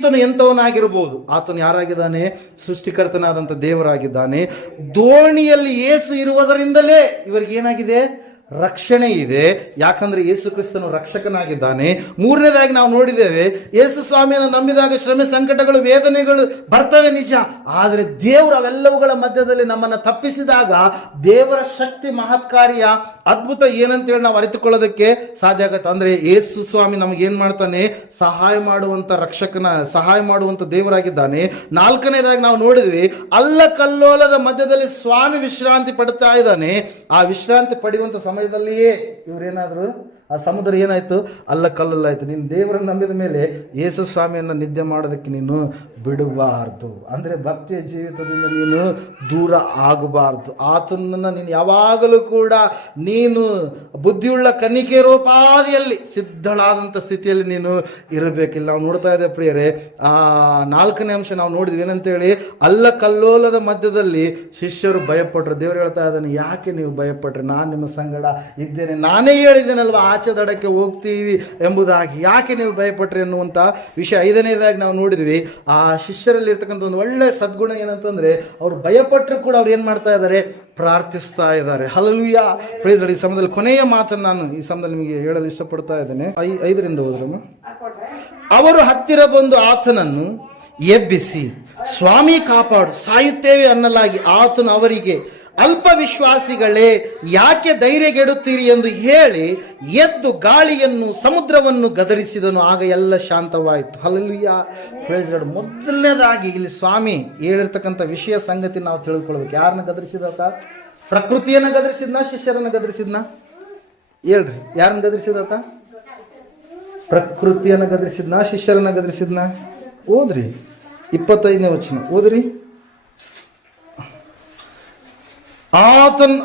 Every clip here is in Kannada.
ಈತನು ಎಂಥವನಾಗಿರಬಹುದು? ಆತನು ಯಾರಾಗಿದ್ದಾನೆ? ಸೃಷ್ಟಿಕರ್ತನಾದಂಥ ದೇವರಾಗಿದ್ದಾನೆ. ದೋಣಿಯಲ್ಲಿ ಯೇಸು ಇರುವುದರಿಂದಲೇ ಇವರಿಗೆ ಏನಾಗಿದೆ? ರಕ್ಷಣೆ ಇದೆ. ಯಾಕಂದ್ರೆ ಯೇಸು ಕ್ರಿಸ್ತನು ರಕ್ಷಕನಾಗಿದ್ದಾನೆ. ಮೂರನೇದಾಗಿ ನಾವು ನೋಡಿದ್ದೇವೆ, ಯೇಸು ಸ್ವಾಮಿಯನ್ನು ನಂಬಿದಾಗ ಶ್ರಮೆ, ಸಂಕಟಗಳು, ವೇದನೆಗಳು ಬರ್ತವೆ ನಿಜ. ಆದರೆ ದೇವರು ಅವೆಲ್ಲವುಗಳ ಮಧ್ಯದಲ್ಲಿ ನಮ್ಮನ್ನು ತಪ್ಪಿಸಿದಾಗ ದೇವರ ಶಕ್ತಿ, ಮಹತ್ಕಾರ್ಯ, ಅದ್ಭುತ ಏನಂತೇಳಿ ನಾವು ಅರಿತುಕೊಳ್ಳೋದಕ್ಕೆ ಸಾಧ್ಯ ಆಗತ್ತೆ. ಅಂದ್ರೆ ಯೇಸು ಸ್ವಾಮಿ ನಮ್ಗೆ ಏನ್ ಮಾಡ್ತಾನೆ? ಸಹಾಯ ಮಾಡುವಂತ ದೇವರಾಗಿದ್ದಾನೆ. ನಾಲ್ಕನೇದಾಗಿ ನಾವು ನೋಡಿದ್ವಿ, ಅಲ್ಲ ಕಲ್ಲೋಲದ ಮಧ್ಯದಲ್ಲಿ ಸ್ವಾಮಿ ವಿಶ್ರಾಂತಿ ಪಡ್ತಾ ಇದ್ದಾನೆ. ಆ ವಿಶ್ರಾಂತಿ ಪಡೆಯುವಂತ ಸಮಯದಲ್ಲಿಯೇ ಇವರೇನಾದ್ರು, ಆ ಸಮುದ್ರ ಏನಾಯ್ತು? ಅಲ್ಲ ಕಲ್ಲಲ್ಲಾಯ್ತು. ನೀನು ದೇವರನ್ನು ನಂಬಿದ ಮೇಲೆ ಯೇಸು ಸ್ವಾಮಿಯನ್ನು ನಿದ್ದೆ ಮಾಡೋದಕ್ಕೆ ನೀನು ಬಿಡಬಾರ್ದು. ಅಂದರೆ ಭಕ್ತಿಯ ಜೀವಿತದಿಂದ ನೀನು ದೂರ ಆಗಬಾರ್ದು. ಆತನನ್ನು ನೀನು ಯಾವಾಗಲೂ ಕೂಡ ನೀನು ಬುದ್ಧಿಯುಳ್ಳ ಕನ್ನಿಕೆರೋಪಾದಿಯಲ್ಲಿ ಸಿದ್ಧಳಾದಂಥ ಸ್ಥಿತಿಯಲ್ಲಿ ನೀನು ಇರಬೇಕಿಲ್ಲ. ನಾವು ನೋಡ್ತಾ ಇದ್ದೇವೆ ಪ್ರಿಯರೇ, ಆ 4ನೇ ಅಂಶ ನಾವು ನೋಡಿದ್ವಿ ಏನಂತೇಳಿ, ಅಲ್ಲ ಕಲ್ಲೋಲದ ಮಧ್ಯದಲ್ಲಿ ಶಿಷ್ಯರು ಭಯಪಟ್ಟರು. ದೇವರು ಹೇಳ್ತಾ ಇದ್ದಾನೆ, ಯಾಕೆ ನೀವು ಭಯಪಟ್ರಿ? ನಾನು ನಿಮ್ಮ ಸಂಗಡ ಇದ್ದೇನೆ. ನಾನೇ ಹೇಳಿದ್ದೇನಲ್ವ ಆಚೆ ದಡಕ್ಕೆ ಹೋಗ್ತೀವಿ ಎಂಬುದಾಗಿ. ಯಾಕೆ ನೀವು ಭಯಪಟ್ರಿ ಅನ್ನುವಂಥ ವಿಷಯ 5ನೇದಾಗಿ ನಾವು ನೋಡಿದ್ವಿ. ಆ ಶಿಷ್ಯರಲ್ಲಿ ಇರ್ತಕ್ಕಂಥ ಒಂದು ಒಳ್ಳೆ ಸದ್ಗುಣ ಏನಂತಂದ್ರೆ, ಅವ್ರು ಭಯಪಟ್ಟರು ಕೂಡ ಅವ್ರು ಏನ್ ಮಾಡ್ತಾ ಇದ್ದಾರೆ? ಪ್ರಾರ್ಥಿಸ್ತಾ ಇದ್ದಾರೆ. Hallelujah, praise Lord. ಈ ಸಮಯದಲ್ಲಿ ಕೊನೆಯ ಮಾತನ್ನು ನಾನು ಈ ಸಮಯದಲ್ಲಿ ನಿಮಗೆ ಹೇಳಲು ಇಷ್ಟಪಡ್ತಾ ಇದ್ದೇನೆ. 5ರಿಂದ ಹೋದ್ರಮ್ಮ. ಅವರು ಹತ್ತಿರ ಬಂದು ಆತನನ್ನು ಎಬ್ಬಿಸಿ, ಸ್ವಾಮಿ ಕಾಪಾಡು, ಸಾಯುತ್ತೇವೆ ಅನ್ನಲಾಗಿ ಆತನು ಅವರಿಗೆ, ಅಲ್ಪ ವಿಶ್ವಾಸಿಗಳೇ, ಯಾಕೆ ಧೈರ್ಯಗೆಡುತ್ತೀರಿ ಎಂದು ಹೇಳಿ ಎದ್ದು ಗಾಳಿಯನ್ನು, ಸಮುದ್ರವನ್ನು ಗದರಿಸಿದನು. ಆಗ ಎಲ್ಲ ಶಾಂತವಾಯಿತು. Hallelujah, praise lord. ಮೊದಲನೇದಾಗಿ ಇಲ್ಲಿ ಸ್ವಾಮಿ ಹೇಳಿರ್ತಕ್ಕಂಥ ವಿಷಯ ಸಂಗತಿ ನಾವು ತಿಳಿದುಕೊಳ್ಬೇಕು. ಯಾರನ್ನ ಗದರಿಸಿದಾತ? ಪ್ರಕೃತಿಯನ್ನು ಗದರಿಸಿದ್ನ? ಶಿಷ್ಯರನ್ನು ಗದರಿಸಿದ್ನ? ಹೇಳ್ರಿ, ಯಾರನ್ನ ಗದರಿಸಿದಾತ? ಪ್ರಕೃತಿಯನ್ನು ಗದರಿಸಿದ್ನ? ಶಿಷ್ಯರನ್ನ ಗದರಿಸಿದ್ನ? ಓದ್ರಿ 25ನೇ ವಚನ ಓದ್ರಿ.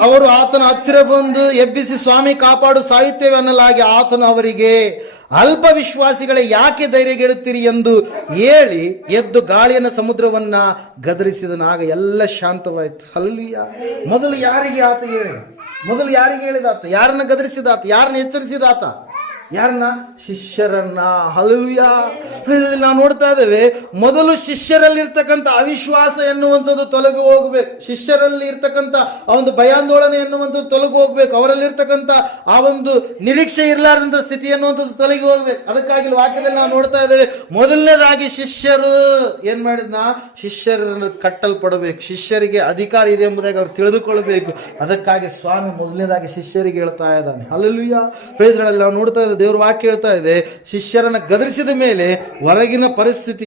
ಅವರು ಆತನ ಹತ್ತಿರ ಬಂದು ಎಬ್ಬಿಸಿ, ಸ್ವಾಮಿ ಕಾಪಾಡು, ಸಾಯುತ್ತೇವೆ ಅನ್ನಲಾಗಿ ಆತನು ಅವರಿಗೆ, ಅಲ್ಪ ವಿಶ್ವಾಸಿಗಳೇ, ಯಾಕೆ ಧೈರ್ಯಗೆಡುತ್ತೀರಿ ಎಂದು ಹೇಳಿ ಎದ್ದು ಗಾಳಿಯನ್ನು, ಸಮುದ್ರವನ್ನ ಗದರಿಸಿದನು. ಆಗ ಎಲ್ಲ ಶಾಂತವಾಯಿತು. ಹಲ್ಲೆಲೂಯಾ. ಮೊದಲು ಯಾರಿಗೆ ಆತ ಹೇಳಿ? ಮೊದಲು ಯಾರಿಗೆ ಹೇಳಿದಾತ? ಯಾರನ್ನ ಗದರಿಸಿದಾತ? ಯಾರನ್ನ ಎಚ್ಚರಿಸಿದಾತ? ಯಾರನ್ನ? ಶಿಷ್ಯರನ್ನ. ಹಲ್ಲೆಲೂಯಾ. ನಾವು ನೋಡ್ತಾ ಇದ್ದೇವೆ, ಮೊದಲು ಶಿಷ್ಯರಲ್ಲಿರ್ತಕ್ಕಂಥ ಅವಿಶ್ವಾಸ ಎನ್ನುವಂಥದ್ದು ತೊಲಗಿ ಹೋಗ್ಬೇಕು. ಶಿಷ್ಯರಲ್ಲಿ ಇರ್ತಕ್ಕಂಥ ಆ ಒಂದು ಭಯಾಂದೋಳನೆ ಎನ್ನುವಂಥದ್ದು ತೊಲಗಿ ಹೋಗ್ಬೇಕು. ಅವರಲ್ಲಿರ್ತಕ್ಕಂಥ ಆ ಒಂದು ನಿರೀಕ್ಷೆ ಇರಲಾರ್ದಂಥ ಸ್ಥಿತಿ ಎನ್ನುವಂಥದ್ದು ತೊಲಗಿ ಹೋಗ್ಬೇಕು. ಅದಕ್ಕಾಗಿ ವಾಕ್ಯದಲ್ಲಿ ನಾವು ನೋಡ್ತಾ ಇದ್ದೇವೆ, ಮೊದಲನೇದಾಗಿ ಶಿಷ್ಯರು ಏನ್ ಮಾಡಿದ್ನ? ಶಿಷ್ಯರನ್ನು ಕಟ್ಟಲ್ಪಡಬೇಕು. ಶಿಷ್ಯರಿಗೆ ಅಧಿಕಾರ ಇದೆ ಎಂಬುದಾಗಿ ಅವ್ರು ತಿಳಿದುಕೊಳ್ಬೇಕು. ಅದಕ್ಕಾಗಿ ಸ್ವಾಮಿ ಮೊದಲನೇದಾಗಿ ಶಿಷ್ಯರಿಗೆ ಹೇಳ್ತಾ ಇದ್ದಾನೆ. Hallelujah, praise Lord. ನಾವು ನೋಡ್ತಾ ಇದ್ದೇವೆ, ದೇವ್ರ ವಾಕ್ಯ ಹೇಳ್ತಾ ಇದೆ, ಶಿಷ್ಯರನ್ನ ಗದರಿಸಿದ ಮೇಲೆ ಹೊರಗಿನ ಪರಿಸ್ಥಿತಿ